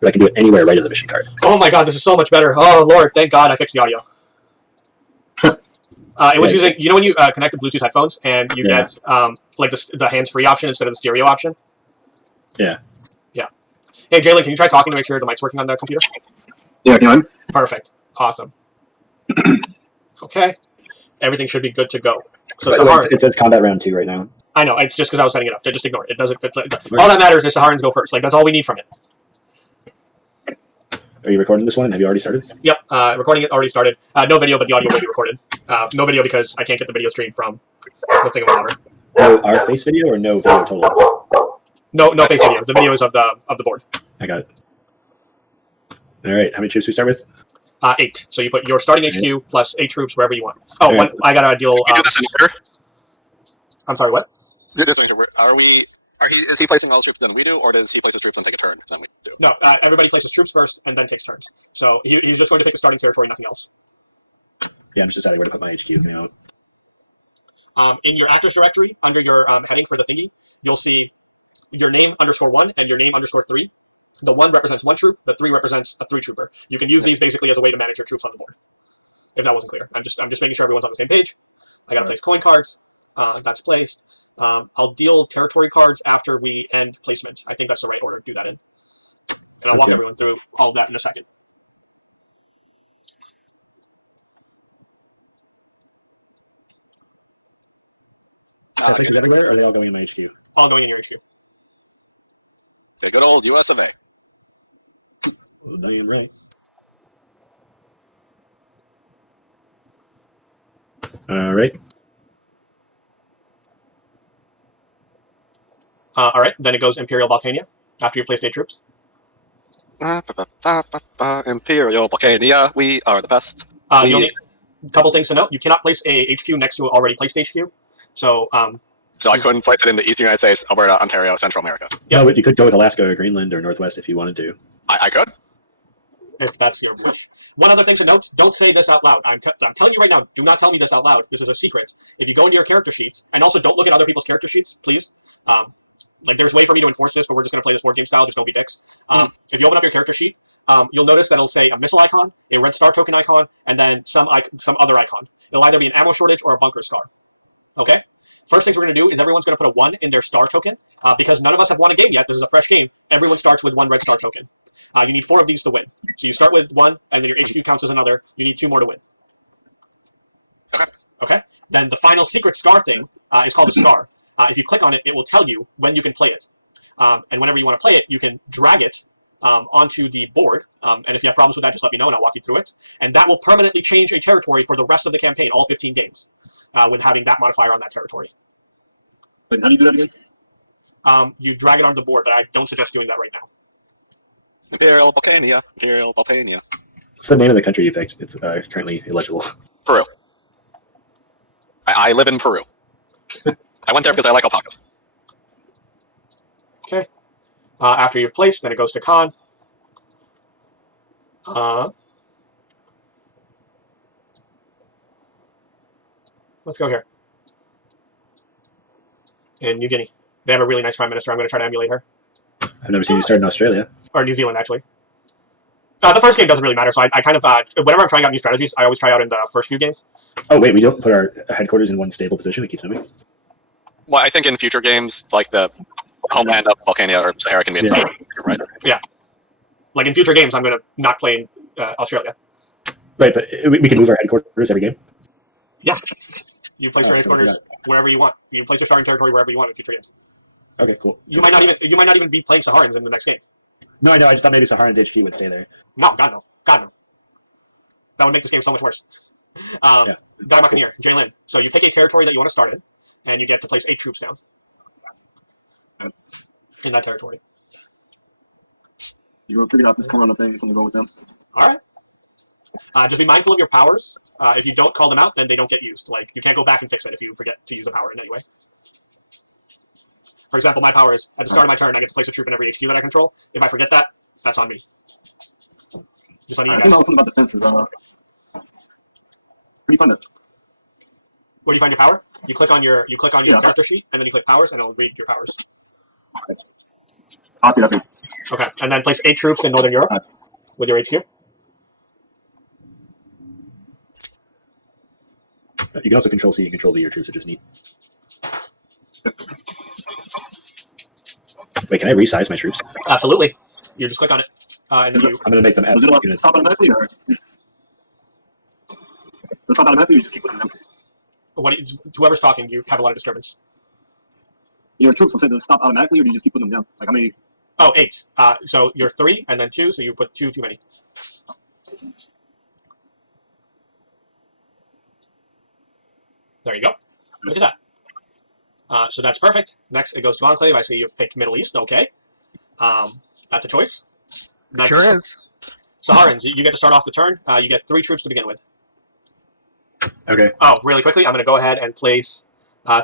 but I can do it anywhere right of the mission card. Oh my god, this is so much better. Oh lord, thank God I fixed the audio. It was using, you know, when you connect to Bluetooth headphones and you get like the hands-free option instead of the stereo option. Yeah. Yeah. Hey Jalen, can you try talking to make sure the mic's working on the computer? Yeah, can I? Perfect. Awesome. Okay. Everything should be good to go. So it says combat round 2 right now. I know. It's just because I was setting it up. Just ignore it. It doesn't. All that matters is Saharans go first. Like that's all we need from it. Are you recording this one? Have you already started? Yep. Recording it already started. No video, but the audio will be recorded. No video because I can't get the video stream from the thing of No our face video or no video total? No face video. The video is of the board. I got it. All right. How many troops we start with? 8. So you put your starting HQ plus 8 troops wherever you want. Oh, right. I got to deal. Can you do this in order? I'm sorry. What? Is he placing all his troops then we do, or does he place his troops and take a turn then we do? No, everybody places troops first and then takes turns. So he's just going to take a starting territory, nothing else. Yeah, I'm just deciding where to put my HQ now. In your actors directory, under your heading for the thingy, you'll see your name _1 and your name _3. The 1 represents 1 troop, the 3 represents a 3 trooper. You can use these basically as a way to manage your troops on the board. If that wasn't clear, I'm just making sure everyone's on the same page. I got to place coin cards. That's placed. I'll deal territory cards after we end placement. I think that's the right order to do that in. And I'll walk everyone through all of that in a second. Everywhere, or are they all going in my HQ? All going in your HQ. The good old US of A. Not even really. All right. All right, then it goes Imperial Balkania after you've placed 8 troops. Imperial Balkania, we are the best. You'll need a couple things to note. You cannot place a HQ next to an already placed HQ. So I couldn't place it in the Eastern United States, Alberta, Ontario, Central America. Yeah, but you could go with Alaska or Greenland or Northwest if you wanted to. I could. If that's your wish. One other thing to note, don't say this out loud. I'm telling you right now, do not tell me this out loud. This is a secret. If you go into your character sheets, and also don't look at other people's character sheets, please. Like there's a way for me to enforce this, but we're just going to play this board game style. Just don't be dicks. If you open up your character sheet, you'll notice that it'll say a missile icon, a red star token icon, and then some other icon. It'll either be an ammo shortage or a bunker star. Okay? First thing we're going to do is everyone's going to put a 1 in their star token. Because none of us have won a game yet, this is a fresh game. Everyone starts with 1 red star token. You need 4 of these to win. So you start with 1, and then your HQ counts as another. You need 2 more to win. Okay? Then the final secret star thing is called a star. If you click on it, it will tell you when you can play it. And whenever you want to play it, you can drag it onto the board. And if you have problems with that, just let me know and I'll walk you through it. And that will permanently change a territory for the rest of the campaign, all 15 games, with having that modifier on that territory. Wait, how do you do that again? You drag it onto the board, but I don't suggest doing that right now. Imperial Balkania, Imperial Balkania. What's the name of the country you picked? It's currently illegible. Peru. I live in Peru. I went there because I like alpacas. Okay. After you've placed, then it goes to Khan. Let's go here. In New Guinea. They have a really nice prime minister. I'm going to try to emulate her. I've never seen you start in Australia. Or New Zealand, actually. The first game doesn't really matter, so I kind of, whenever I'm trying out new strategies, I always try out in the first few games. Oh, wait, we don't put our headquarters in one stable position? It keeps moving? Well, I think in future games, like the homeland of Volcania or Sahara can be inside, right? Yeah. Like in future games, I'm going to not play in Australia. Right, but we can move our headquarters every game? Yes. You place your headquarters wherever you want. You place your starting territory wherever you want in future games. Okay, cool. You might not even be playing Saharans in the next game. No, I know. I just thought maybe Saharan's HQ would stay there. No, God no. God no. That would make this game so much worse. Dharmakanir, Jalen. So you pick a territory that you want to start in, and you get to place 8 troops down in that territory. You were figuring out this Corona thing, something to go with them. All right. Just be mindful of your powers. If you don't call them out, then they don't get used. Like, you can't go back and fix it if you forget to use a power in any way. For example, my power is, at the start of my turn, I get to place a troop in every HQ that I control. If I forget that, that's on me. Just letting you I guys. think something about defenses. Where do you find it? Where do you find your power? You click on your character sheet, and then you click powers, and it'll read your powers. I see. Okay, and then place 8 troops in Northern Europe with your HQ. You can also control C and control V your troops, which is neat. Wait, can I resize my troops? Absolutely. You just click on it, and then you. I'm going to make them Does it absolute units. stop automatically, or does it stop automatically, or you just keep putting them? Whoever's talking, you have a lot of disturbance. Your troops, does it stop automatically, or do you just keep putting them down? Like how many? Oh, 8. So you're 3 and then 2, so you put 2 too many. There you go. Look at that. So that's perfect. Next, it goes to Enclave. I see you've picked Middle East. Okay. That's a choice. Next, Sure is. Saharans, you get to start off the turn. You get 3 troops to begin with. Okay. Oh, really quickly, I'm going to go ahead and place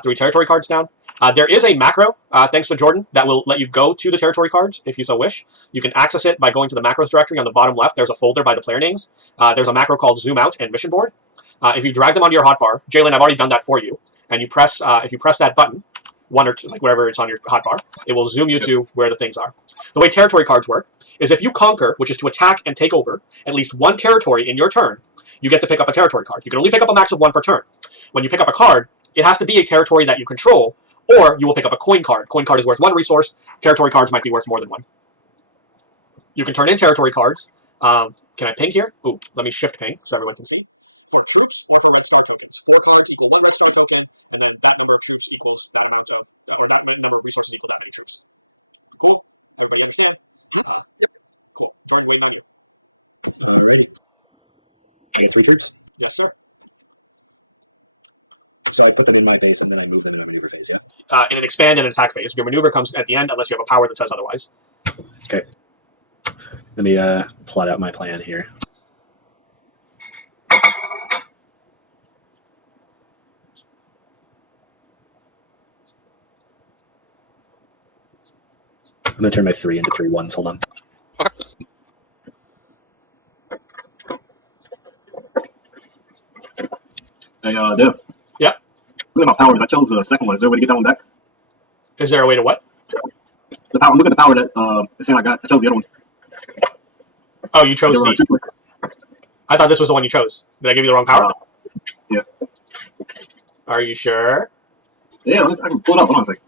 3 territory cards down. There is a macro, thanks to Jordan, that will let you go to the territory cards if you so wish. You can access it by going to the macros directory on the bottom left. There's a folder by the player names. There's a macro called Zoom Out and Mission Board. If you drag them onto your hotbar, Jalen, I've already done that for you. And you press, if you press that button, 1 or 2, like wherever it's on your hotbar, it will zoom you to where the things are. The way territory cards work is if you conquer, which is to attack and take over, at least 1 territory in your turn, you get to pick up a territory card. You can only pick up a max of 1 per turn. When you pick up a card, it has to be a territory that you control, or you will pick up a coin card. Coin card is worth 1 resource. Territory cards might be worth more than 1. You can turn in territory cards. Can I ping here? Ooh, let me shift ping so everyone can see. I guess 3 troops? Yes, sir. So I put them in my phase and then I move them in my maneuver phase. Yeah. In an expand and an attack phase. Your maneuver comes at the end unless you have a power that says otherwise. Okay. Let me plot out my plan here. I'm going to turn my 3 into 3 1s. Hold on. Hey, Dev. Yeah. Look at my powers. I chose the second one. Is there a way to get that one back? Is there a way to what? The power. Look at the power that the same I got. I chose the other one. Oh, you chose There were the. 2 clicks. I thought this was the one you chose. Did I give you the wrong power? Yeah. Are you sure? Yeah, I can pull it up. Hold on a second.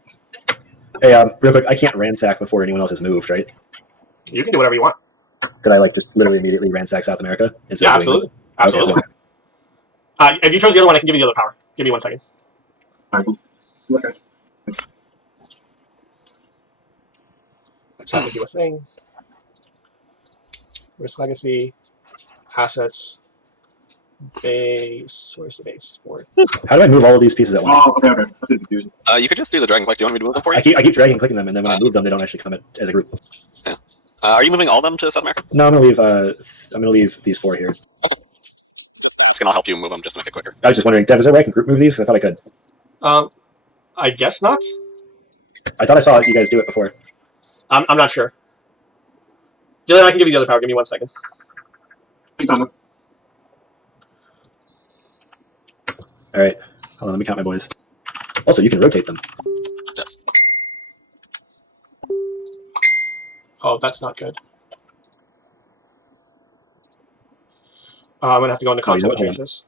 Hey, real quick, I can't ransack before anyone else has moved, right? You can do whatever you want. Could I like just literally immediately ransack South America? Instead Yeah, of doing absolutely. Okay, Absolutely. If you chose the other one, I can give you the other power. Give me 1 second. All right, cool. Okay. Let's have to do a thing. Risk legacy, assets, base. Where's the base? Board. How do I move all of these pieces at once? Oh, okay. I see the confusion. You could just do the dragon click. Do you want me to move them for you? I keep dragging and clicking them, and then when I move them, they don't actually come as a group. Are you moving all of them to South America? No, I'm gonna leave these 4 here. It's gonna help you move them just to make it quicker. I was just wondering, Dev, is there a way I can group move these? Because I thought I could. I guess not. I thought I saw you guys do it before. I'm not sure. Dylan, I can give you the other power. Give me 1 second. Take time. All right, hold on, let me count my boys. Also, you can rotate them. Yes. Oh, that's not good. I'm gonna have to go into Oh, you know console what? to Hold change this.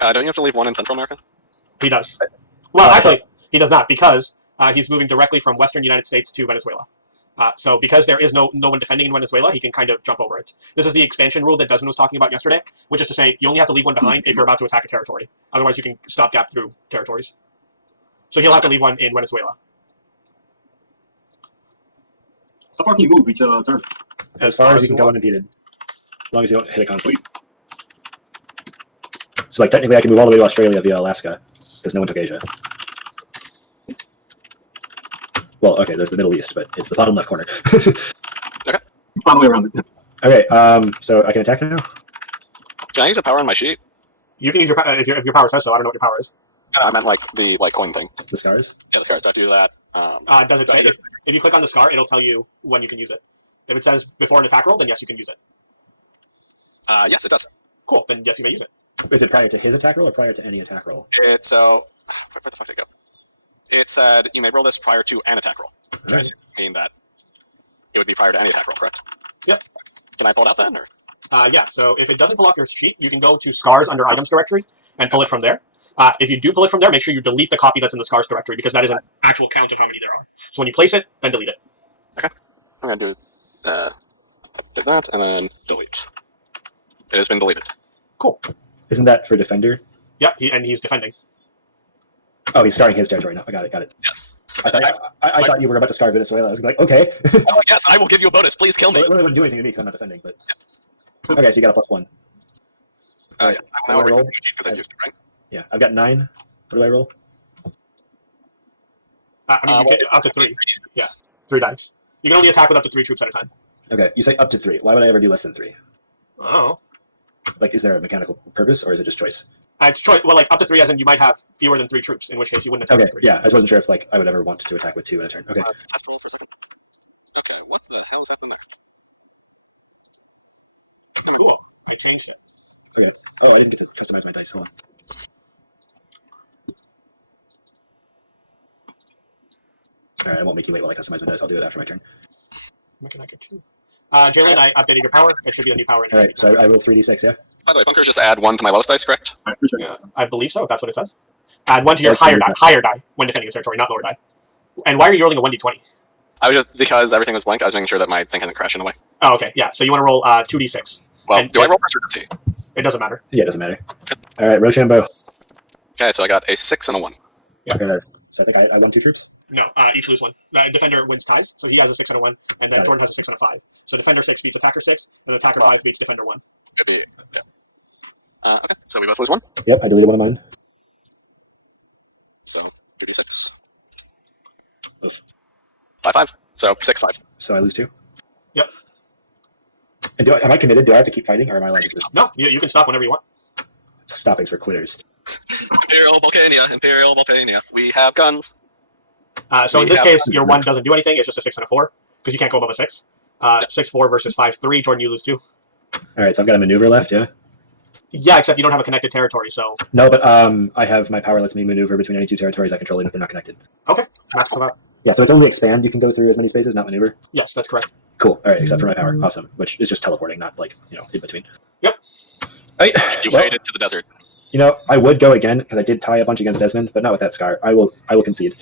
Don't you have to leave one in Central America? He does. Well, actually, he does not because he's moving directly from Western United States to Venezuela. So because there is no one defending in Venezuela, he can kind of jump over it. This is the expansion rule that Desmond was talking about yesterday, which is to say you only have to leave one behind if you're about to attack a territory. Otherwise, you can stopgap through territories. So he'll have to leave one in Venezuela. How far can you move each turn? As far as you can go unimpeded, as long as you don't hit a conflict. So, like, technically, I can move all the way to Australia via Alaska because no one took Asia. Well, okay, there's the Middle East, but it's the bottom left corner. Find a way around it. Okay, so I can attack now. Can I use a power on my sheet? You can use your if your power says so. I don't know what your power is. I meant like the coin thing. The scars. Yeah, the scars. I have to do that. Does it say if you click on the scar, it'll tell you when you can use it. If it says before an attack roll, then yes, you can use it. Yes, it does. Cool, then yes, you may use it. Is it prior to his attack roll or prior to any attack roll? It's so. Where the fuck did it go? it said you may roll this prior to an attack roll. Which I Alright. assume mean that it would be prior to any attack roll, correct? Yep. Can I pull it out then? Or? Yeah, so if it doesn't pull off your sheet, you can go to Scars under Items directory and pull it from there. If you do pull it from there, make sure you delete the copy that's in the Scars directory because that is an actual count of how many there are. So when you place it, then delete it. I'm going to do that and then delete. It has been deleted. Cool. Isn't that for defender? Yep, and he's defending. Oh, he's starting his territory now. I got it. Yes. I thought you were about to starve Venezuela. I was like, okay. Oh, yes, I will give you a bonus. Please kill me. Well, it really wouldn't do anything to me because I'm not defending. But okay, so you got a +1. Yeah. I will now What do I roll? because I used it, right? Yeah, I've got 9. What do I roll? You get up to 3. 3d6. Yeah. 3 dice. You can only attack with up to 3 troops at a time. Okay, you say up to 3. Why would I ever do less than 3? Oh. Like, is there a mechanical purpose or is it just choice? It's choice. Well, like up to 3, as in you might have fewer than 3 troops, in which case you wouldn't attack Okay, with 3. yeah, I just wasn't sure if like I would ever want to attack with 2 in a turn. Okay, Festival for a second. Okay, what the hell is that? Cool. I changed it. oh, I didn't get to customize my dice. Hold on. All right, I won't make you wait while I customize my dice. I'll do it after my turn. Jalen, I updated your power. It should be a new power. All right, so I roll 3d6. Yeah. By the way, Bunker just add 1 to my lowest dice, correct? Yeah, I believe so. If that's what it says. Add 1 to your higher die when defending a territory, not lower die. And why are you rolling a 1d20? I was just because everything was blank. I was making sure that my thing hasn't crashed in a way. Oh, okay. Yeah. So you want to roll 2d6. Well, And- do I roll first or does he? It doesn't matter. Yeah, it doesn't matter. All right, Rochambeau. Okay, so I got a 6 and a 1. I think I won 2 troops. No, each lose 1. Defender wins 5, so he has a 6 and a 1, and then Jordan has a 6 and a 5. So defender 6 beats attacker 6, and attacker 5 beats defender 1. Could be. Yeah. Okay, so we both lose 1. Yep, I deleted one of mine. So 3d6. 5-5. So 6-5. So I lose 2. Yep. And am I committed? Do I have to keep fighting, or am I allowed to just No, you can stop whenever you want. stoppings for quitters? Imperial Volcania. We have guns. So in We this have- case, your 1 doesn't do anything. It's just a 6 and a 4, because you can't go above a 6. 6-4 versus 5-3. Jordan, you lose 2. All right, so I've got a maneuver left. Yeah. Yeah, except you don't have a connected territory, so... No, but I have my power lets me maneuver between any 2 territories I control, even if they're not connected. Okay. Math come out. Yeah, so it's only expand. You can go through as many spaces, not maneuver. Yes, that's correct. Cool. All right, except for my power. Awesome. Which is just teleporting, not like in between. Yep. All right. You Well, faded to the desert. I would go again because I did tie a bunch against Desmond, but not with that scar. I will concede.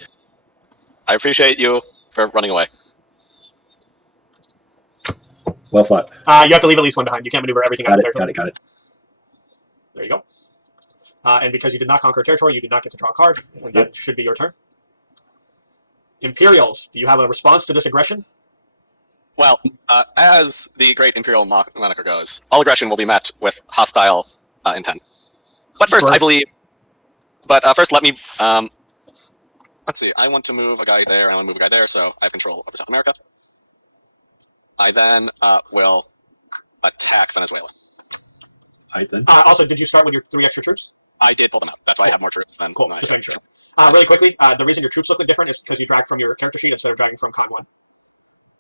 I appreciate you for running away. Well fought. You have to leave at least 1 behind. You can't maneuver everything out of the territory. Got it. There you go. And because you did not conquer a territory, you did not get to draw a card, and that should be your turn. Imperials, do you have a response to this aggression? Well, as the great Imperial moniker goes, all aggression will be met with hostile intent. But first, Right. I believe... But first, let me... let's see. I want to move a guy there, and I want to move a guy there, so I have control over South America. I then will attack Venezuela. Also, did you start with your 3 extra troops? I did pull them out. That's why I have more troops than Cool, just making sure. Really quickly, the reason your troops look different is because you dragged from your character sheet instead of dragging from Con 1.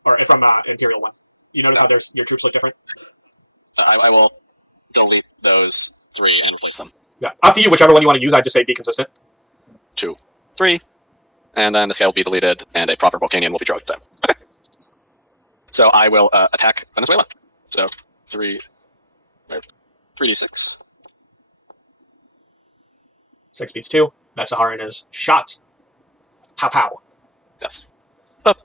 Or from Imperial 1. You notice how your troops look different? I will delete those 3 and replace them. Yeah, up to you, whichever one you want to use. I just say be consistent. 2, 3, and then this guy will be deleted, and a proper Volcanian will be drugged down. Okay. So I will attack Venezuela. So 3d6. 6 beats 2. That Saharan is shot. Pow pow. Yes. Up.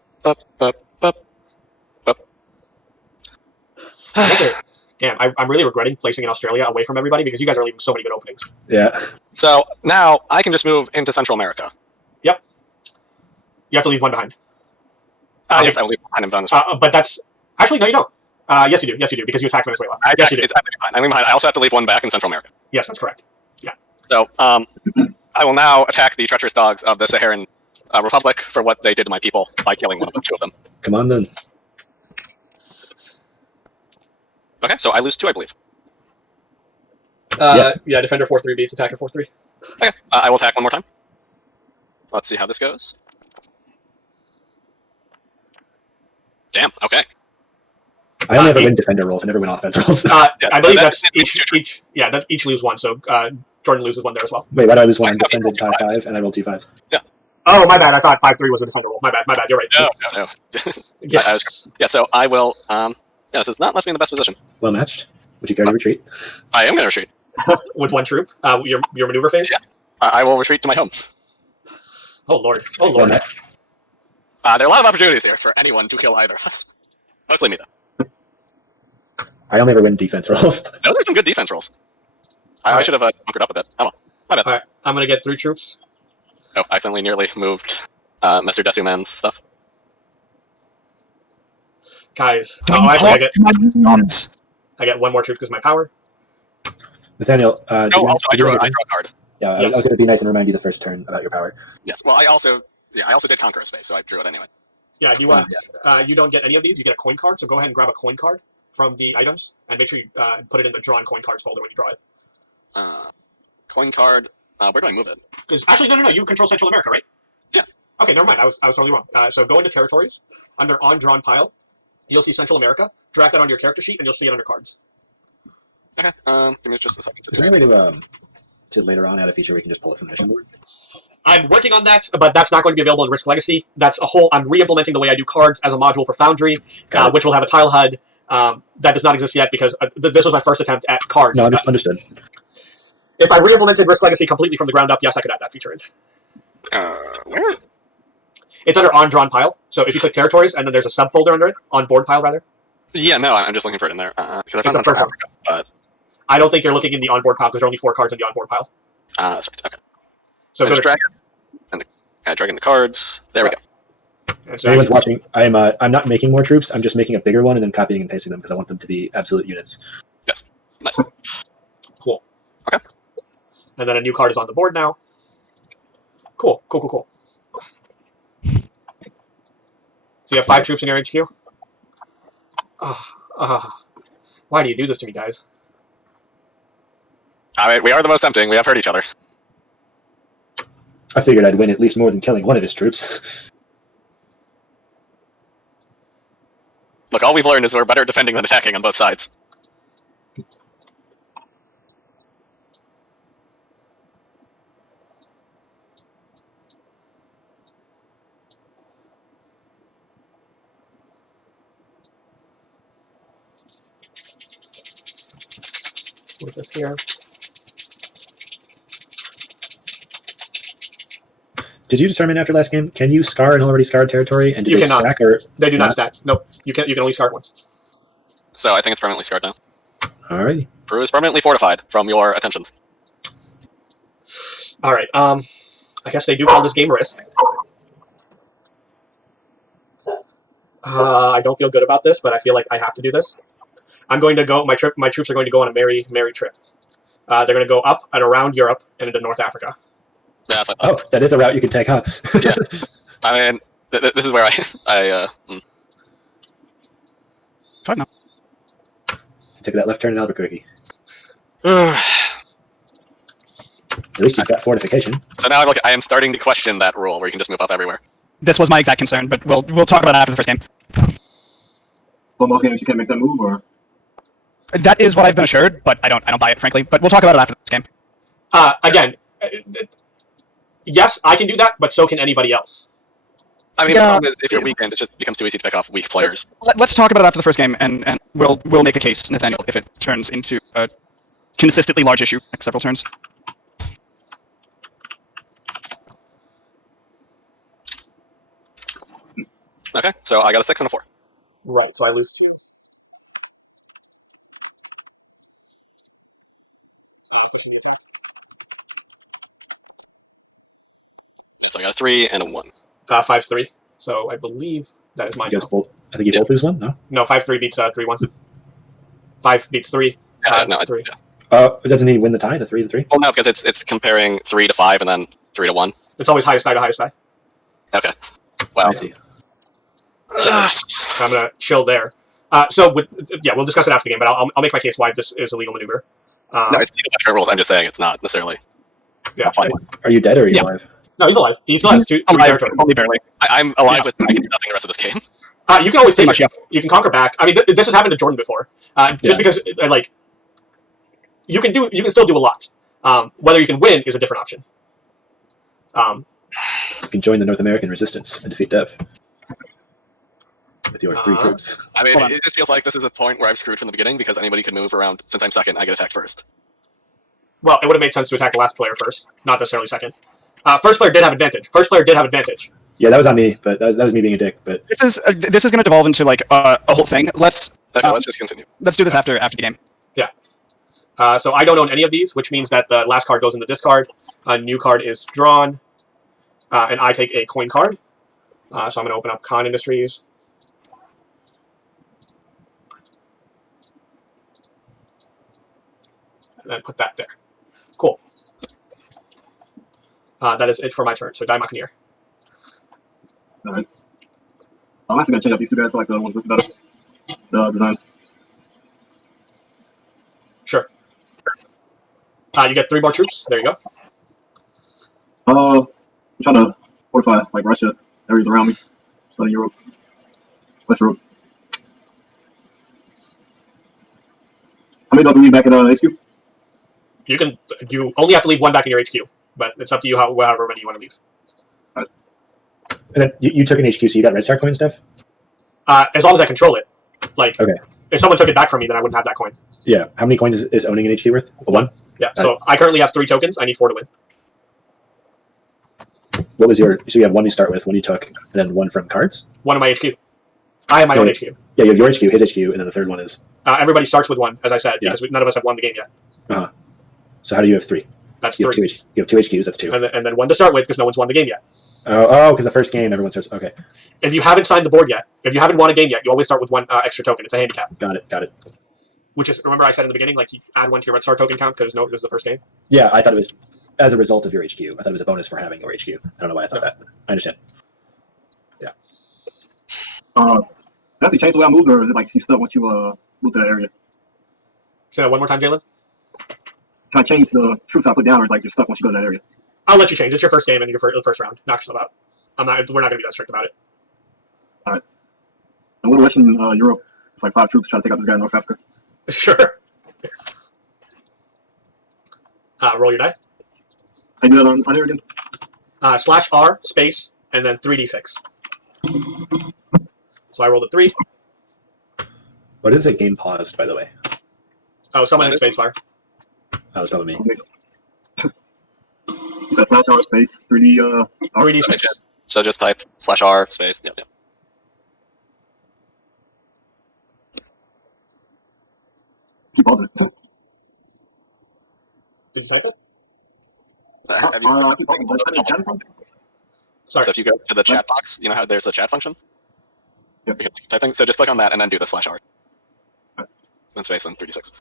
Damn, I'm really regretting placing in Australia away from everybody because you guys are leaving so many good openings. Yeah. So now I can just move into Central America. Yep. You have to leave 1 behind. Yes, I will leave behind in Venezuela. But that's... Actually, no, you don't. Yes, you do. Yes, you do, because you attacked Venezuela. Yes, you do. It's absolutely fine. I leave behind. I also have to leave 1 back in Central America. Yes, that's correct. So I will now attack the treacherous dogs of the Saharan Republic for what they did to my people by killing 2 of them. Come on then. Okay, so I lose 2, I believe. Yeah, defender 4-3 beats attacker 4-3. Okay, I will attack 1 more time. Let's see how this goes. Damn, okay. I only ever win defender rolls. I never win offense rolls. I believe that's- that's each lose 1, so Jordan loses 1 there as well. Wait, why do I lose 1? Defended tie 5, and I roll 2 5s. Yeah. Oh, my bad. I thought 5-3 was going to defend a roll. My bad. You're right. No. Yes. Yeah, so I will. This is not left me in the best position. Well matched. Would you care to retreat? I am going to retreat. With one troop. Your maneuver phase. Yeah. I will retreat to my home. Oh lord. Well matched. There are a lot of opportunities here for anyone to kill either of us. Mostly me, though. I only ever win defense rolls. Those are some good defense rolls. I should have bunkered up with that. Oh well. My bad. All right. I'm going to get 3 troops. Oh, I accidentally nearly moved Mr. Desuman's stuff. Guys. Don't Actually, talk to my minions. I get 1 more troop because my power. Nathaniel. I drew a card. Yeah, I Yes. was going to be nice and remind you the first turn about your power. Yes. Well, I also did conquer a space, so I drew it anyway. Yeah. Do you want? You don't get any of these. You get a coin card. So go ahead and grab a coin card from the items and make sure you put it in the drawn coin cards folder when you draw it. Coin card. Where do I move it? Because actually, no. You control Central America, right? Yeah. Okay, never mind. I was totally wrong. So go into territories under on drawn pile. You'll see Central America. Drag that onto your character sheet, and you'll see it under cards. Okay. Give me just a second. Is there any way to later on add a feature where you can just pull it from the mission board? I'm working on that, but that's not going to be available in Risk Legacy. That's a whole. I'm re-implementing the way I do cards as a module for Foundry, which will have a tile HUD. That does not exist yet because this was my first attempt at cards. No, understood. If I re-implemented Risk Legacy completely from the ground up, yes, I could add that feature in. Where? It's under on drawn pile. So if you click territories and then there's a subfolder under it, on board pile rather. Yeah, no, I'm just looking for it in there because I It's found the Central first one. Africa, but I don't think you're looking in the onboard pile because there are only 4 cards in the onboard pile. that's right. Okay. So I go just to drag it, and drag in the cards. There we go. and If so anyone's watching, I'm not making more troops. I'm just making a bigger one and then copying and pasting them because I want them to be absolute units. Yes. Nice. Cool. Okay. And then a new card is on the board now. Cool. So you have 5 troops in your HQ? Why do you do this to me, guys? I mean, we are the most tempting. We have hurt each other. I figured I'd win at least more than killing one of his troops. Look, all we've learned is we're better at defending than attacking on both sides. Move this here. Did you determine after last game, can you scar an already scarred territory? And do You they cannot. stack or They do not not? stack. Nope. You can only start once. So I think it's permanently scarred now. Alrighty. Peru is permanently fortified from your attentions. All right. I guess they do call this game Risk. I don't feel good about this, but I feel like I have to do this. I'm going to go. My troops are going to go on a merry trip. They're going to go up and around Europe and into North Africa. Yeah, that's what I thought. Oh, that is a route you can take, huh? Yeah. I mean, this is where Fine now. Took that left turn in Albuquerque. So At least you've got fortification. now I am starting to question that rule where you can just move up everywhere. This was my exact concern, but we'll talk about that after the first game. But most games you can make that move, or That is what I've been assured, but I don't buy it, frankly. But we'll talk about it after this game. Again, yes, I can do that, but so can anybody else. I mean, Yeah. the problem is if you're weakened, it just becomes too easy to pick off weak players. Let's talk about it after the first game, and we'll make a case, Nathaniel, if it turns into a consistently large issue like several turns. Okay, so I got a 6 and a 4. Right. So I lose 2. So I got a 3 and a 1. 5-3. So I believe that is mine. You guys both, I think you both lose one, no? No, 5-3 beats 3-1. 5 beats 3. No, 3. Doesn't he win the tie, the 3 and 3? Well, no, because it's comparing 3 to 5 and then 3 to 1. It's always highest die to highest die. Okay. Wow. I see. I'm gonna chill there. We'll discuss it after the game, but I'll make my case why this is a legal maneuver. No, it's legal by current rules. I'm just saying it's not necessarily. Yeah. Fine. Are you dead or are you Yeah. alive? No, he's alive. He still has 3 Alive, territory. only barely. I'm alive Yeah. with. I can do nothing the rest of this game. You can always Pretty take much, it. yeah. You can conquer back. I mean, this has happened to Jordan before. Just because, you can still do a lot. Whether you can win is a different option. can join the North American resistance and defeat Dev with your 3 Uh-huh. troops. I mean, Hold on. it just feels like this is a point where I'm screwed from the beginning because anybody can move around. Since I'm second, I get attacked first. Well, it would have made sense to attack the last player first, not necessarily second. First player did have advantage. Yeah, that was on me, but that was me being a dick. But This is going to devolve into like a whole thing. Let's Okay, let's just continue. do this after the game. So I don't own any of these, which means that the last card goes in the discard. A new card is drawn, and I take a coin card. So I'm going to open up Khan Industries. And then put that there. Cool. That is it for my turn. So Die Machineer. Alright. I'm actually gonna change out these 2 guys so like the ones with better design. Sure. You get 3 more troops. There you go. I'm trying to fortify like Russia areas around me, Southern Europe, West Europe. How many do I have to leave back at HQ? You only have to leave 1 back in your HQ, but it's up to you however many you want to leave. and then you took an HQ, so you got Red Star coin stuff. As long as I control it. Like, Okay. if someone took it back from me, then I wouldn't have that coin. Yeah. How many coins is owning an HQ worth? 1. Yeah. So I currently have 3 tokens. I need 4 to win. What was your? So you have 1 you start with, 1 you took, and then 1 from cards. 1 in my HQ. I have my own HQ. Yeah, you have your HQ, his HQ, and then the third one is. Everybody starts with 1, as I said, Yeah. because none of us have won the game yet. So how do you have 3? That's You have 3. you have 2 HQs. That's 2. And then 1 to start with, because no one's won the game yet. Oh, because the first game everyone starts. Okay, If you haven't signed the board yet, if you haven't won a game yet, you always start with 1 extra token. It's a handicap. got it. Which is, remember I said in the beginning, like, you add 1 to your Red Star token count, because this is the first game? Yeah, I thought it was as a result of your HQ. I thought it was a bonus for having your HQ. I don't know why I thought that. I understand. Actually change the way I moved, or is it like you stuck once you move to that area? Say that one more time, Jalen. Can I change the troops I put down, or is it like you're stuck once you go to that area? I'll let you change. It's your first game and the first round. Knock yourself out. We're not going to be that strict about it. And what Western Europe? It's like 5 troops trying to take out this guy in North Africa. Sure. Roll your die. I do that on here again. /R space and then 3d6. So I rolled a 3. What is a game paused, by the way? Oh, someone hit spacebar. That was probably me. So that's /R space 3D. 3d6. So just type /R space. Yep. Keep all the. Did you type it? Keep all the. Sorry. So if you go to the chat box, you know how there's a chat function? Yep. You can type things. So just click on that and then do the /R. Then space, then 3d6.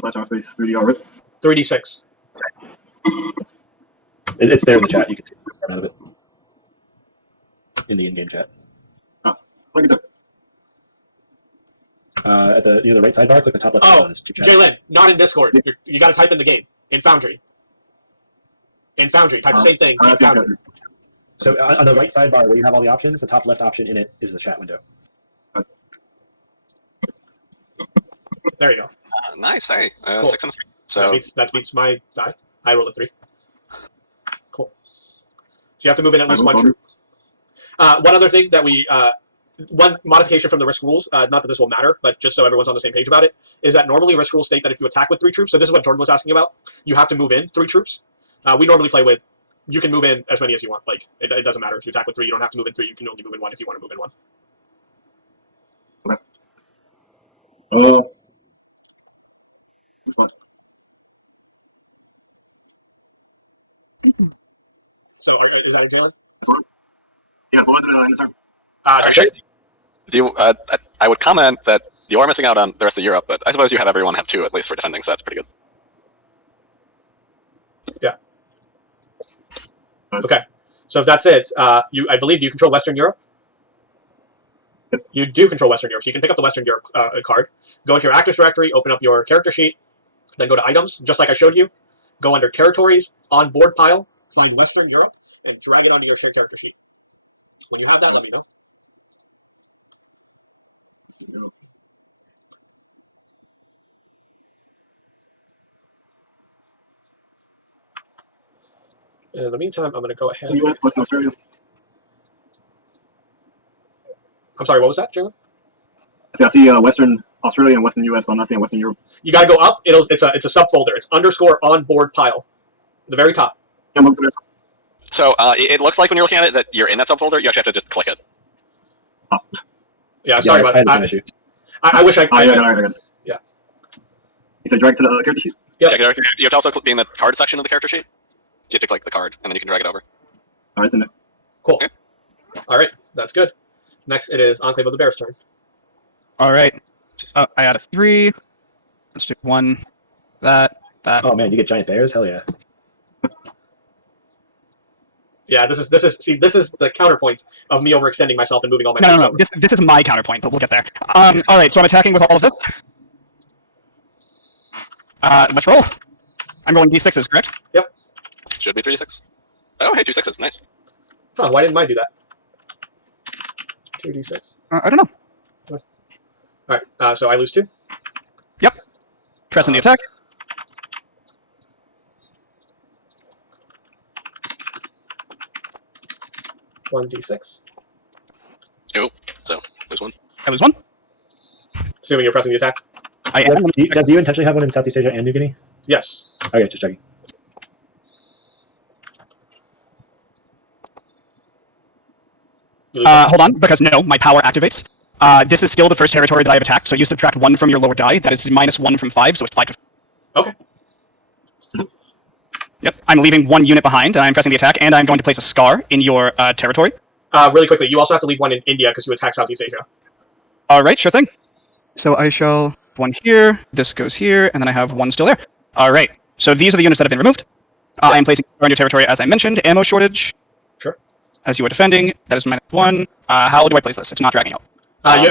/R space 3D right? 3d6. It's there in the chat. You can see part of it in the in-game chat. Look at that. At the right sidebar, click the top left. Oh, button, it's chat. Jalen, not in Discord. You got to type in the game. In Foundry. Type the same thing. In Foundry. So on the right sidebar where you have all the options, the top left option in it is the chat window. There you go. Nice. Hey, Cool. 6 and 3. So That beats my die. I rolled a 3. Cool. So you have to move in at least 1 troop. One other thing that one modification from the risk rules, not that this will matter, but just so everyone's on the same page about it, is that normally risk rules state that if you attack with 3 troops, so this is what Jordan was asking about, you have to move in 3 troops. We normally play with, you can move in as many as you want. Like, it doesn't matter. If you attack with 3, you don't have to move in 3. You can only move in 1 if you want to move in 1. So, is that a turn? Yeah, so what do I do in the turn? That's it. if you, I would comment that you are missing out on the rest of Europe, but I suppose you have everyone have 2 at least for defending, so that's pretty good. Yeah. Okay. So if that's it, I believe, do you control Western Europe? You do control Western Europe, so you can pick up the Western Europe card, go into your actors directory, open up your character sheet, then go to items, just like I showed you. Go under territories, on board pile, find Western Europe, and drag it onto your character sheet. When you heard that, let me know. In the meantime, I'm going to go ahead. So U.S., Western Australia. I'm sorry, what was that, Jalen? I see Western Australia and Western U.S., but I'm not seeing Western Europe. You got to go up. It's a subfolder. It's underscore onboard pile, the very top. Yeah, I'm over there. So it looks like when you're looking at it that you're in that subfolder. You actually have to just click it. Oh. Yeah, sorry I about had the same that. issue. I wish I. Oh, yeah, I got it. Yeah. You said drag to the character sheet? Yep. Yeah, you have to also be in the card section of the character sheet. So you have to click the card, and then you can drag it over. All right, it's in there. Cool. Okay. All right, that's good. Next, it is Enclave of the Bear's turn. All right. I add a 3. Let's do 1. That. Oh man, you get giant bears? Hell yeah. Yeah, this is the counterpoint of me overextending myself and moving all my No. troops over. This is my counterpoint, but we'll get there. All right. So I'm attacking with all of this. Let's roll. I'm rolling d6s, correct? Should be 3d6. Oh, hey, 2 6s. Nice. Huh? Why didn't I do that? 2d6. I don't know. All right, so I lose 2. Pressing the attack. One d6. Oh, so there's one. I lose 1. Assuming you're pressing the attack. I am. Do you intentionally have one in Southeast Asia and New Guinea? Yes. Okay, just checking. You lose Hold on, because no, my power activates. This is still the first territory that I have attacked, so you subtract 1 from your lower die. That is -1 from 5, so it's 5 to. Okay. Yep, I'm leaving 1 unit behind, and I'm pressing the attack, and I'm going to place a scar in your territory. Really quickly, you also have to leave one in India because you attack Southeast Asia. All right, sure thing. So I shall 1 here, this goes here, and then I have 1 still there. All right, so these are the units that have been removed. I am placing a scar in your territory, as I mentioned. Ammo shortage. Sure. As you are defending, that is -1. How do I place this? It's not dragging out. So you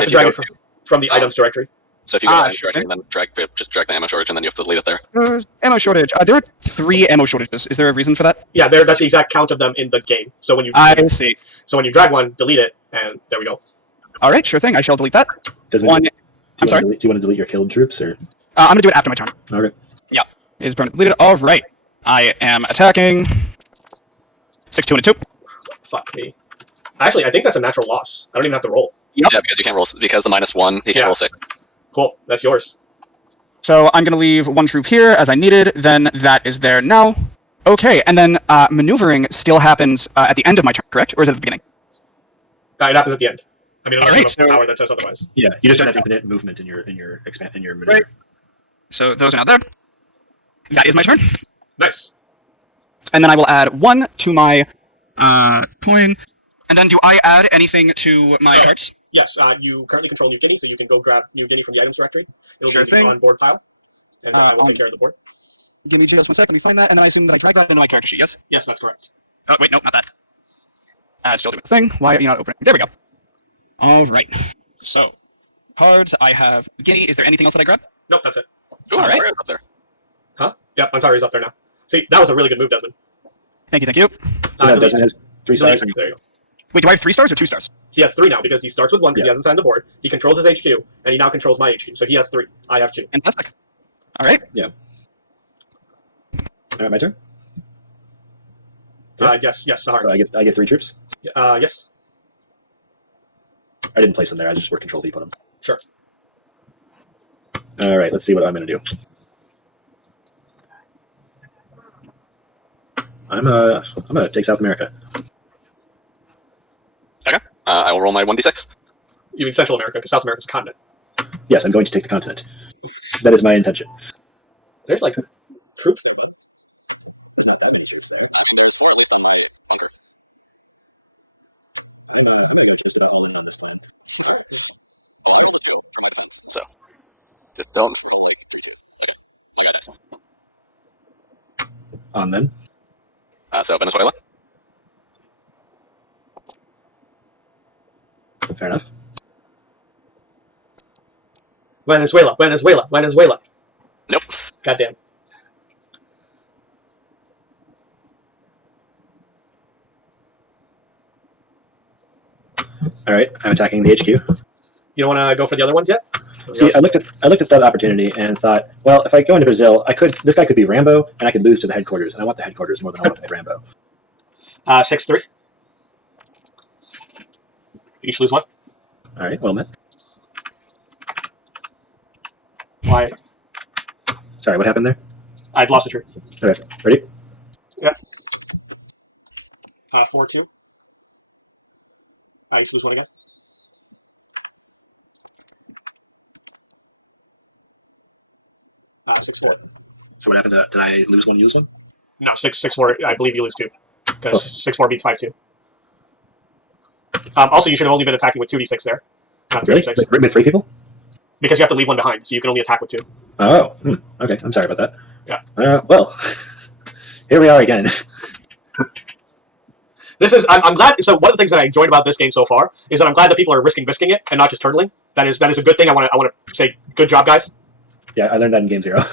have to drag it from the items directory. So if you go to the sure. directory and then just drag the ammo shortage, and then you have to leave it there. Ammo shortage. There are 3 ammo shortages. Is there a reason for that? Yeah, that's the exact count of them in the game. So when you See. drag one, delete it, and there we go. All right, sure thing. I shall delete that. Does it, 1. do I'm you sorry. want to delete, do you want to delete your killed troops or? I'm gonna do it after my turn. Okay. It is permanently deleted. All right. I am attacking. 6, 2, and a 2. Fuck me. Actually, I think that's a natural loss. I don't even have to roll. Yeah, because you can't roll because the -1, he can't roll 6. Cool. That's yours. So I'm going to leave 1 troop here as I needed. Then that is there now. Okay, and then maneuvering still happens at the end of my turn, correct? Or is it at the beginning? It happens at the end. I mean, unless you have a Alright, so- power that says otherwise. Yeah, you just don't have infinite movement in your maneuver. Right. So those are not there. That is my turn. Nice. And then I will add 1 to my coin. And then do I add anything to my cards? Yes, you currently control New Guinea, so you can go grab New Guinea from the items directory. It'll Sure be in thing. the on-board pile, and I will take care of the board. Give me just 1 second. Let me find that, and then I assume that I drag that into my character sheet, yes? Yes, that's correct. Oh, wait, nope, not that. Still doing the thing. Why are you not opening? There we go. All right. So, cards, I have Guinea. Is there anything else that I grab? Nope, that's it. Ooh, All right. Mario's up there. Huh? Yep, Ontari's up there now. See, that was a really good move, Desmond. Thank you. So now delete Desmond has 3 stars. Delete. There you go. Wait, do I have 3 stars or 2 stars? He has 3 now because he starts with 1 because he Yeah. hasn't signed the board. He controls his HQ, and he now controls my HQ. So he has 3. I have 2. Fantastic. All right. All right, my turn. Yes, So Sahara. I get 3 troops. Yes. I didn't place them there. I just where Control V put them. Sure. All right, let's see what I'm gonna do. I'm gonna take South America. I will roll my 1d6. You mean Central America, because South America's a continent. Yes, I'm going to take the continent. That is my intention. There's like troops there. So, just don't. On then. So Venezuela. Fair enough. Venezuela. Nope. Goddamn. All right, I'm attacking the HQ. You don't want to go for the other ones yet? See, I looked at that opportunity and thought, well, if I go into Brazil, this guy could be Rambo, and I could lose to the headquarters, and I want the headquarters more than I want to play Rambo. 6-3. Each lose one. All right, well met. Why? Sorry, what happened there? I've lost a tree. Okay, ready? 4-2. Each lose one again. Six four. So what happens? Did I lose one? You lose one? No, 6-4. I believe you lose 2 because 6-4 beats 5-2. Also, you should have only been attacking with 2d6 there, not 3d6, Really? With 3 people? because you have to leave one behind, so you can only attack with 2. Oh, okay. I'm sorry about that. Yeah. Well, here we are again. This is I'm glad. So one of the things that I enjoyed about this game so far is that I'm glad that people are risking bisking it and not just turtling. That is a good thing. I want to say good job, guys. Yeah, I learned that in Game 0.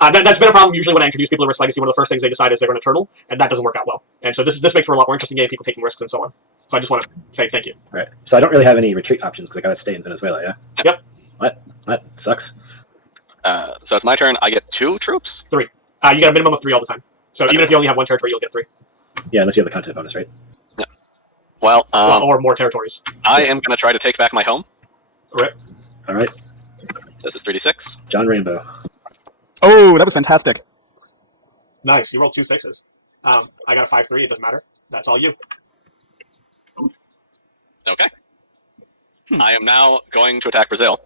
That's been a problem usually when I introduce people to Risk Legacy. One of the first things they decide is they're going to turtle, and that doesn't work out well. And so this makes for a lot more interesting game, people taking risks and so on. So I just want to say thank you. All right. So I don't really have any retreat options because I got to stay in Venezuela, yeah? Yep. What? That sucks. So it's my turn. I get 2 troops. 3. You get a minimum of 3 all the time. So even if you only have 1 territory, you'll get 3. Yeah, unless you have the content bonus, right? Well, or more territories. I am going to try to take back my home. All right. This is 3d6. John Rainbow. Oh, that was fantastic. Nice. You rolled 2 6s. I got a 5-3. It doesn't matter. That's all you. Okay. I am now going to attack Brazil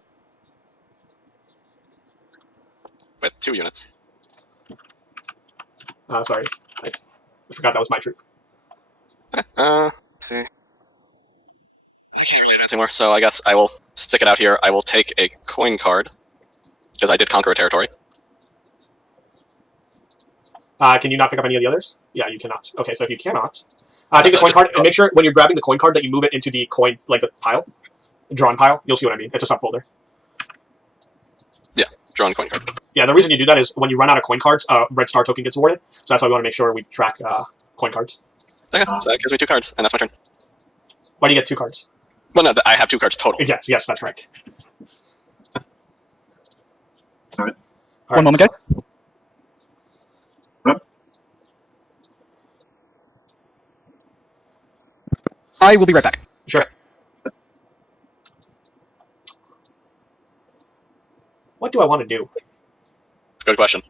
with 2 units. Sorry. I forgot that was my troop. Let's see. I can't really advance anymore, so I guess I will stick it out here. I will take a coin card, because I did conquer a territory. Can you not pick up any of the others? Yeah, you cannot. Okay, so if you cannot, take the coin card and make sure when you're grabbing the coin card that you move it into the coin, like the pile, drawn pile. You'll see what I mean. It's a subfolder. Yeah, drawn coin card. Yeah, the reason you do that is when you run out of coin cards, red star token gets awarded. So that's why we want to make sure we track coin cards. Okay, so that gives me 2 cards, and that's my turn. Why do you get 2 cards? Well, no, I have 2 cards total. Yes, that's correct. All right. One moment, guys. I will be right back. Sure. What do I want to do? Good question.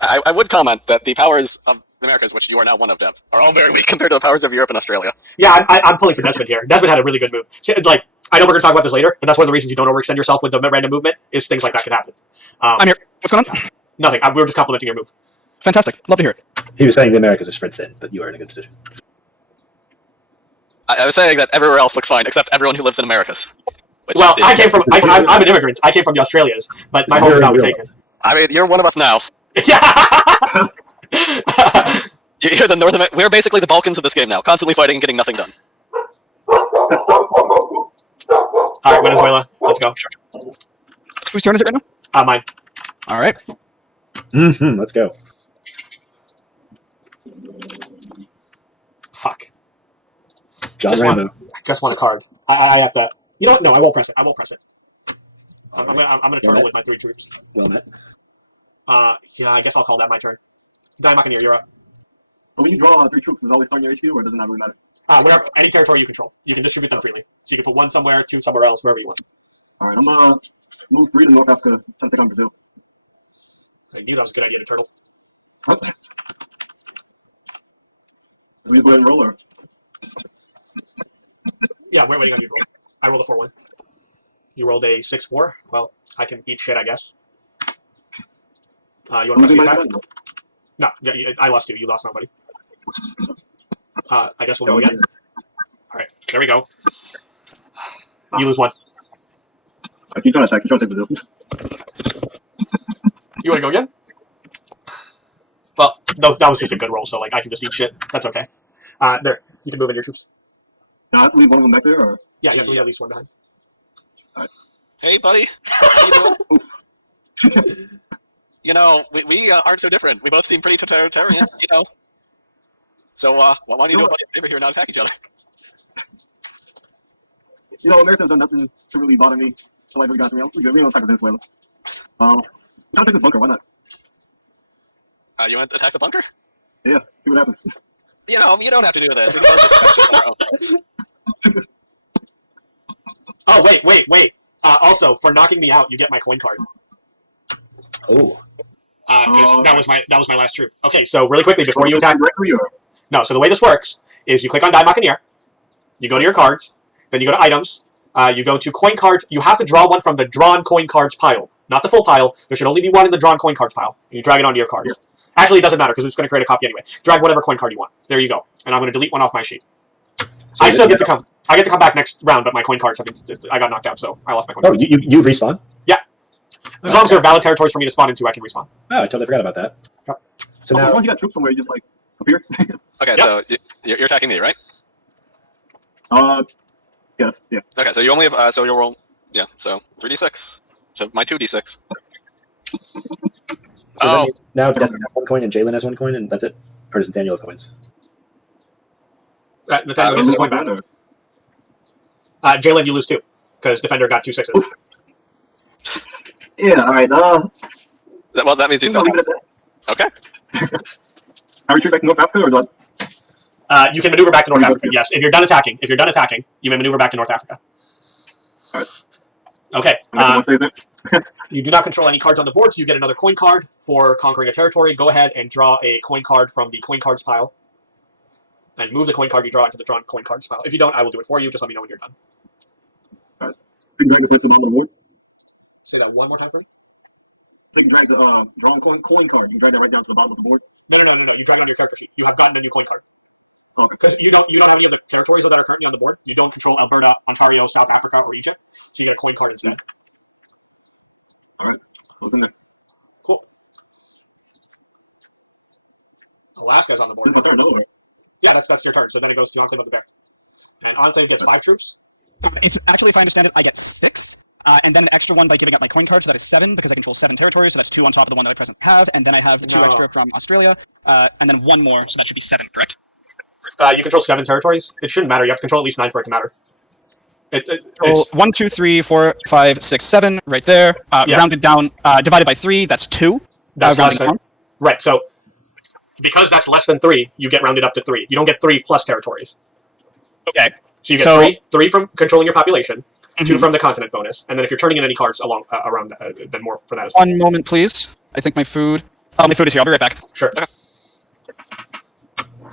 I would comment that the powers of the Americas, which you are now one of, Dev, are all very weak compared to the powers of Europe and Australia. Yeah, I'm pulling for Desmond here. Desmond had a really good move. See, like, I know we're going to talk about this later, but that's one of the reasons you don't overextend yourself with the random movement, is things like that could happen. I'm here. What's going on? Nothing. We were just complimenting your move. Fantastic. Love to hear it. He was saying the Americas are spread thin, but you are in a good position. I was saying that everywhere else looks fine, except everyone who lives in Americas. Well, I'm an immigrant. I came from the Australias, but my home is now taken. I mean, you're one of us now. Yeah. You're the North. We're basically the Balkans of this game now, constantly fighting and getting nothing done. All right, Venezuela, let's go. Whose turn is it right now? Mine. All right. Let's go. Fuck. John Rainbow. I just want a card. I have to. You know what? No, I won't press it. I'm gonna turtle with my 3 troops. Well met. Yeah, I guess I'll call that my turn. I'm not gonna hear. You're up. So when you draw 3 troops, does it always start in your HQ, or does it not really matter? Wherever, any territory you control, you can distribute them freely. So you can put 1 somewhere, 2 somewhere else, wherever you want. All right, I'm gonna move 3 to North Africa, try to take on Brazil. I knew that was a good idea to turtle. Should we just go ahead and roll, or? Yeah, we're waiting on you to roll. I rolled a 4-1. You rolled a 6-4. Well, I can eat shit, I guess. You want to press the attack? No, yeah, I lost you. You lost nobody. I guess we'll go again. All right, there we go. You lose 1. I keep trying to attack. Keep trying to take Brazil. You want to go again? Well, that was just a good roll, so like I can just eat shit. That's okay. There, you can move in your troops. Do I have to leave one of them back there, or? Yeah, you have to leave at least 1 behind. Hey, buddy. How you doing? You know, we aren't so different. We both seem pretty totalitarian, you know. So, why don't you do a favor here and not attack each other? You know, America's done nothing to really bother me. So like we got me. We don't attack Venezuela. I'm trying to take this bunker. Why not? You want to attack the bunker? Yeah. See what happens. You know, you don't have to do this. Oh, wait. Also, for knocking me out, you get my coin card. Oh. That was my last troop. Okay, so really quickly before you attack. Directly or? No, so the way this works is you click on Die Buccaneer, you go to your cards, then you go to items, you go to coin cards. You have to draw one from the drawn coin cards pile, not the full pile. There should only be one in the drawn coin cards pile, and you drag it onto your cards. Yeah. Actually, it doesn't matter because it's going to create a copy anyway. Drag whatever coin card you want. There you go. And I'm going to delete one off my sheet. So I still get to come. I get to come back next round, but my coin cards have been. I got knocked out, so I lost my coin. Oh, cards. you respawn? Yeah. As long as there are valid territories for me to spawn into, I can respawn. Oh, I totally forgot about that. Yep. So now, once you got troops somewhere, you just like appear. Okay, so you're attacking me, right? Yes. Yeah. Okay, so you only have so you'll roll. Yeah, so 3d6. So my 2d6. so now Desmond has one coin and Jalen has one coin, and that's it. Or does Nathaniel have coins? Nathaniel gets his coin back. Jalen, you lose 2 because Defender got 2 6s. Yeah. All right. Well, that means you still. Okay. I retreat back to North Africa, or do You can maneuver back to North Africa. Yes, if you're done attacking, you may maneuver back to North Africa. All right. Okay. What says it? You do not control any cards on the board, so you get another coin card for conquering a territory. Go ahead and draw a coin card from the coin cards pile, and move the coin card you draw into the drawn coin cards pile. If you don't, I will do it for you. Just let me know when you're done. All right. Big drag the bottom of the board. Say that one more time for me. Big drag the drawn coin card. You drag that right down to the bottom of the board. No. You drag it on your character sheet. You have gotten a new coin card. Okay. You don't have any of the territories that are currently on the board. You don't control Alberta, Ontario, South Africa, or Egypt. So you get a coin card instead. All right. What's in there? Cool. Alaska's on the board. This is my turn, no? Yeah, that's your turn. So then it goes to Enclave of the Bear. And Enclave gets 5 troops. It's actually, if I understand it, I get 6. And then an extra one by giving up my coin card, so that is 7, because I control 7 territories, so that's 2 on top of the one that I presently have, and then I have 2 extra from Australia, and then 1 more, so that should be 7, correct? You control 7 territories. It shouldn't matter. You have to control at least 9 for it to matter. So 1, 2, 3, 4, 5, 6, 7, right there. Yeah. Rounded down, divided by 3, that's 2. That's less rounding than, right, so because that's less than 3, you get rounded up to 3. You don't get 3 plus territories. Okay. So you get 3 from controlling your population, 2 from the continent bonus, and then if you're turning in any cards along around, then more for that as well. 1 moment, please. I think my food is here. I'll be right back. Sure. Okay.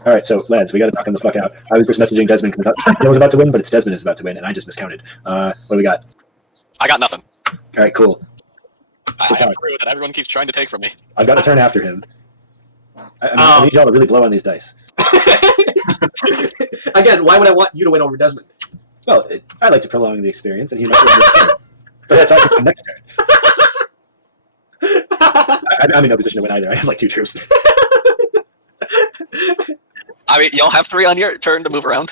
all right, so lads, we got to knock him the fuck out. I was just messaging Desmond because I thought I was about to win, but it's Desmond is about to win, and I just miscounted. What do we got? I got nothing. All right, cool. I have a crew that everyone keeps trying to take from me. I've got to turn after him. I need y'all to really blow on these dice. Again, why would I want you to win over Desmond? Well, I like to prolong the experience, and he might win this turn. But that's the next turn. I'm in no position to win either. I have like 2 troops. I mean, you'll have 3 on your turn to move around.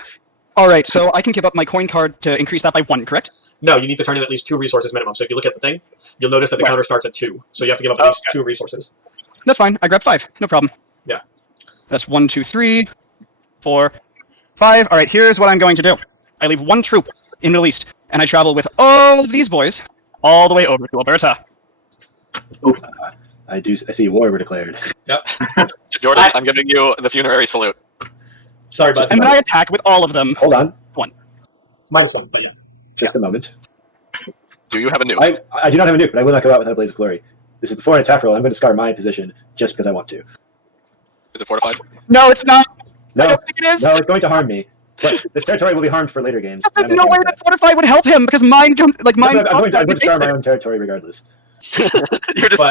All right, so I can give up my coin card to increase that by 1, correct? No, you need to turn in at least 2 resources minimum. So if you look at the thing, you'll notice that the counter starts at 2. So you have to give up at least 2 resources. That's fine. I grabbed 5. No problem. Yeah. That's 1, 2, 3, 4, 5. All right, here's what I'm going to do. I leave 1 troop in Middle East, and I travel with all of these boys all the way over to Alberta. I see war were declared. Yep. Jordan, I'm giving you the funerary salute. Sorry, bud. And then I attack with all of them. Hold on. -1, but yeah. Just a moment. Do you have a nuke? I do not have a nuke, but I will not go out without a blaze of glory. This is before an attack roll. I'm going to scar my position just because I want to. Is it fortified? No, it's not. No, I don't think it is. no, it's going to harm me. But this territory will be harmed for later games. There's no way that fortify would help him because mine jumped like mine. I'm going to scar my own territory regardless. You're just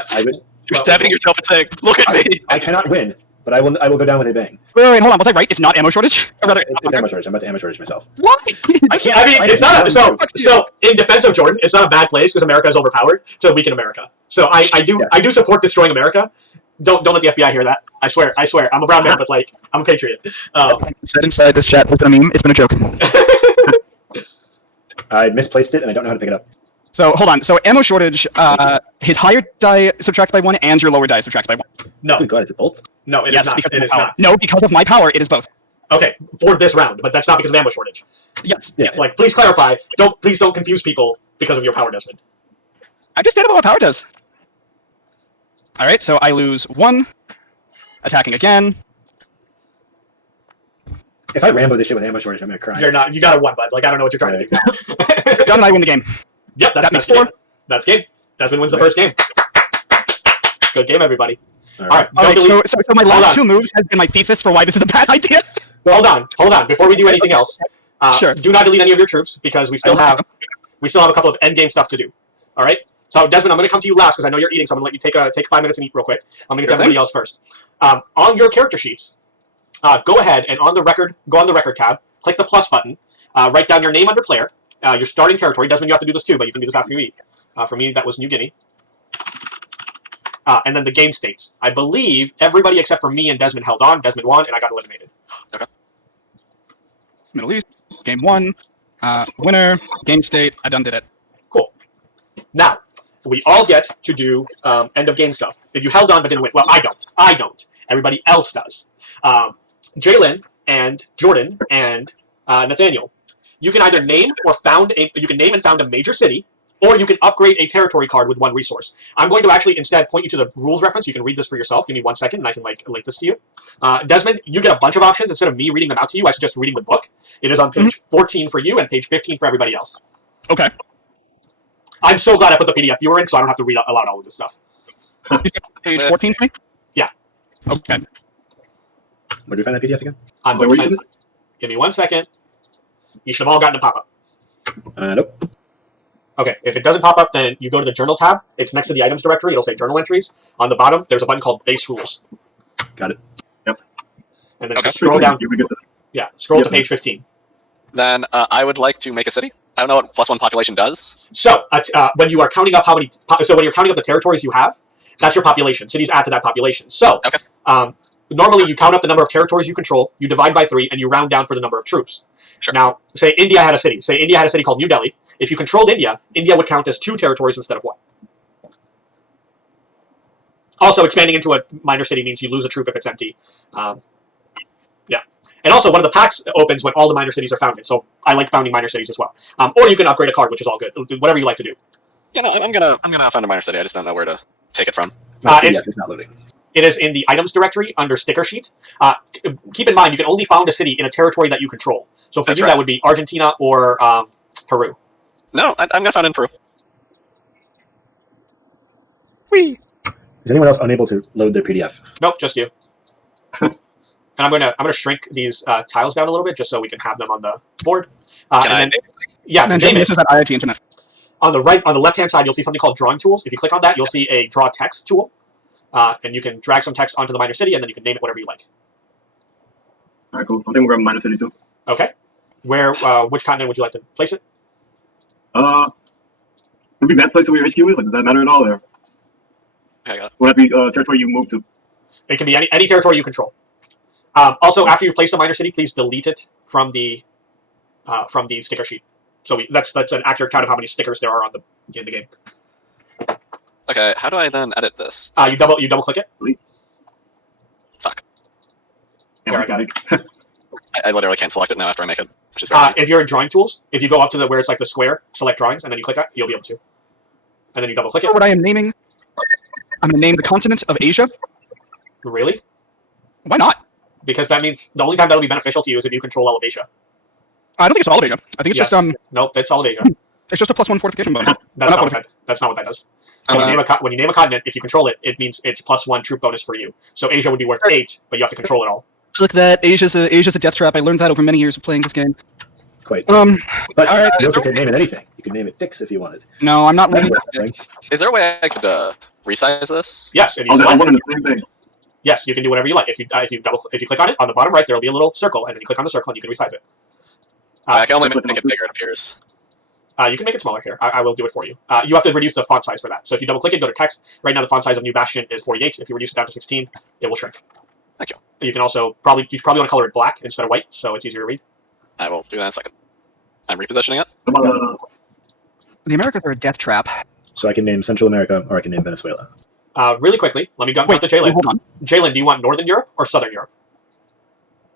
you're stabbing yourself and saying, "Look at me." I cannot win, but I will go down with a bang. Wait, hold on. Was I right? It's not ammo shortage. Or rather, It's ammo shortage. I'm about to ammo shortage myself. Why? It's not. So in defense of Jordan, it's not a bad place because America is overpowered to weaken America. So I do support destroying America. Don't let the FBI hear that. I swear. I'm a brown man, but like I'm a patriot. Said inside this chat has been a meme. It's been a joke. I misplaced it and I don't know how to pick it up. So hold on. So ammo shortage. His higher die subtracts by 1, and your lower die subtracts by 1. No, Good God, is it both? no, it is Yes, not. because It of is my power. not. No, because of my power, it is both. Okay, for this round, but that's not because of ammo shortage. Yes. Yeah. Like, please clarify. Please don't confuse people because of your power, Desmond. I'm just stating what power does. All right. So I lose 1. Attacking again. If I Rambo this shit with ammo shortage, I'm gonna cry. You're not. You got a 1, bud. Like, I don't know what you're trying to do. John and I win the game. Yep, That that's makes game. 4. That's game. Desmond wins the first game. Good game, everybody. All All right, All right. delete. So my Hold last on. 2 moves has been my thesis for why this is a bad idea. Hold on. Before we do anything else, Sure. do not delete any of your troops because we still have a couple of end game stuff to do. All right. So Desmond, I'm going to come to you last because I know you're eating, so I'm going to let you take 5 minutes and eat real quick. I'm going to get to everybody else first. On your character sheets, go ahead and go on the record tab, click the plus button, write down your name under player, your starting territory. Desmond, you have to do this too, but you can do this after you eat. For me, that was New Guinea. And then the game states. I believe everybody except for me and Desmond held on. Desmond won, and I got eliminated. Okay. Middle East. Game 1. Winner. Game state. I done did it. Cool. Now, we all get to do end of game stuff. If you held on but didn't win, well, I don't. Everybody else does. Jalen and Jordan and Nathaniel, you can either name and found a major city, or you can upgrade a territory card with 1 resource. I'm going to actually instead point you to the rules reference. You can read this for yourself. Give me 1 second, and I can link this to you. Desmond, you get a bunch of options. Instead of me reading them out to you, I suggest reading the book. It is on page 14 for you and page 15 for everybody else. Okay. I'm so glad I put the PDF viewer in, so I don't have to read aloud all of this stuff. Page 14 for me? Yeah. Okay. Where do you find that PDF again? I'm going to send it. Give me 1 second. You should have all gotten a pop-up. Nope. Okay, if it doesn't pop up, then you go to the Journal tab. It's next to the Items directory. It'll say Journal Entries. On the bottom, there's a button called Base Rules. Got it. Yep. And then scroll down. Scroll to page 15. Then I would like to make a city. I don't know what +1 population does. So when you are counting up when you're counting up the territories you have, that's your population. Cities add to that population. So normally you count up the number of territories you control, you divide by 3, and you round down for the number of troops. Sure. Now, say India had a city. Say India had a city called New Delhi. If you controlled India, India would count as 2 territories instead of 1. Also, expanding into a minor city means you lose a troop if it's empty. Yeah. And also, one of the packs opens when all the minor cities are founded. So I like founding minor cities as well. Or you can upgrade a card, which is all good. Whatever you like to do. Yeah, no, I'm gonna find a minor city. I just don't know where to take it from. It's not loading. It is in the items directory under sticker sheet. Keep in mind, you can only found a city in a territory that you control. So for you, that would be Argentina or Peru. No, I'm gonna find in Peru. Whee! Is anyone else unable to load their PDF? Nope, just you. And I'm gonna shrink these tiles down a little bit just so we can have them on the board. This is that IoT internet. On the left-hand side, you'll see something called Drawing Tools. If you click on that, you'll see a Draw Text tool. And you can drag some text onto the minor city, and then you can name it whatever you like. All right, cool. I think we'll grab a minor city too. Okay. Which continent would you like to place it? Would be best place where your HQ is? Like, does that matter at all? Or Okay, I got it. would that be territory you move to? It can be any territory you control. Also, after you've placed a minor city, please delete it from the sticker sheet. So that's an accurate count of how many stickers there are in the game. Okay, how do I then edit this? You double click it. Fuck. Yeah, I got it. I literally can't select it now after I make it, which is very annoying. If you're in Drawing Tools, if you go up to where it's like the square, select Drawings, and then you click that, you'll be able to. And then you double click it. What I am naming, I'm going to name the continent of Asia. Really? Why not? Because that means the only time that'll be beneficial to you is if you control all of Asia. I don't think it's all of Asia. I think it's just Nope, that's all of Asia. it's just a +1 fortification bonus. That's not what that does. When you name a continent, if you control it, it means it's +1 troop bonus for you. So Asia would be worth 8, but you have to control it all. Look at that. Asia's a death trap. I learned that over many years of playing this game. Quite. But all right. You also could name it anything. You could name it Dix if you wanted. No, I'm not naming That's it. Is there a way I could resize this? Yes, if you I select wanted it, the same thing. yes, you can do whatever you like. If you click on it on the bottom right, there will be a little circle, and then you click on the circle and you can resize it. I can only that's make it bigger, it appears. You can make it smaller here. I will do it for you. You have to reduce the font size for that. So if you double click it, go to text. Right now the font size of New Bastion is 48. If you reduce it down to 16, it will shrink. Thank you. You can also probably want to color it black instead of white, so it's easier to read. I will do that in a second. I'm repositioning it. The Americas are a death trap. So I can name Central America or I can name Venezuela. Really quickly, let me go Wait, to Jalen. hold on. Jalen, do you want Northern Europe or Southern Europe?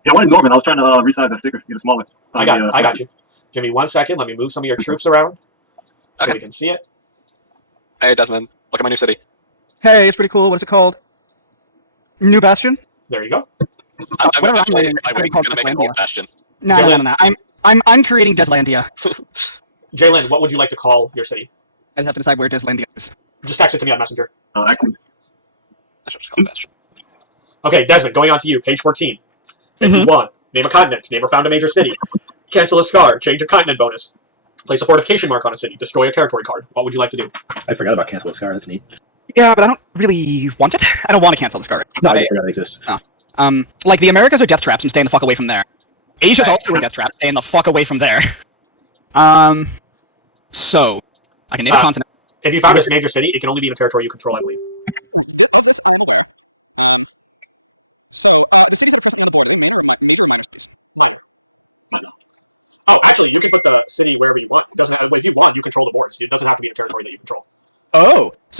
Yeah, I wanted Norman. I was trying to resize that sticker, get it smaller. I got you. Give me 1 second. Let me move some of your troops around so Okay. we can see it. Hey, Desmond, look at my new city. Hey, it's pretty cool. What is it called? New Bastion? There you go. I'm whatever I'm eventually, naming it, my it's gonna be wing's called going to make an Deslandia. old bastion. No. I'm creating Deslandia. Jalen, what would you like to call your city? I just have to decide where Deslandia is. Just text it to me on Messenger. Actually, I should just call it bastion. Okay, Desmond, going on to you. Page 14. If you want, name a continent. Name or found a major city. Cancel a scar. Change a continent bonus. Place a fortification mark on a city. Destroy a territory card. What would you like to do? I forgot about Cancel a Scar. That's neat. Yeah, but I don't really want it. I don't want to cancel this card. No, I just forgot it exists. Like the Americas are death traps and staying the fuck away from there. Asia's Okay. also a death trap, staying the fuck away from there. So I can name a continent. If you found this major city, it can only be in a territory you control, I believe.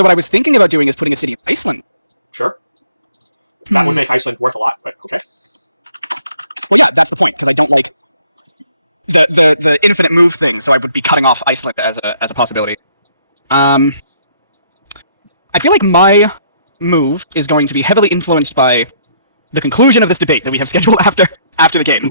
I was thinking about doing this pretty much that's the point. Like the infinite move thing, so I would be cutting off Iceland as a possibility. I feel like my move is going to be heavily influenced by the conclusion of this debate that we have scheduled after the game.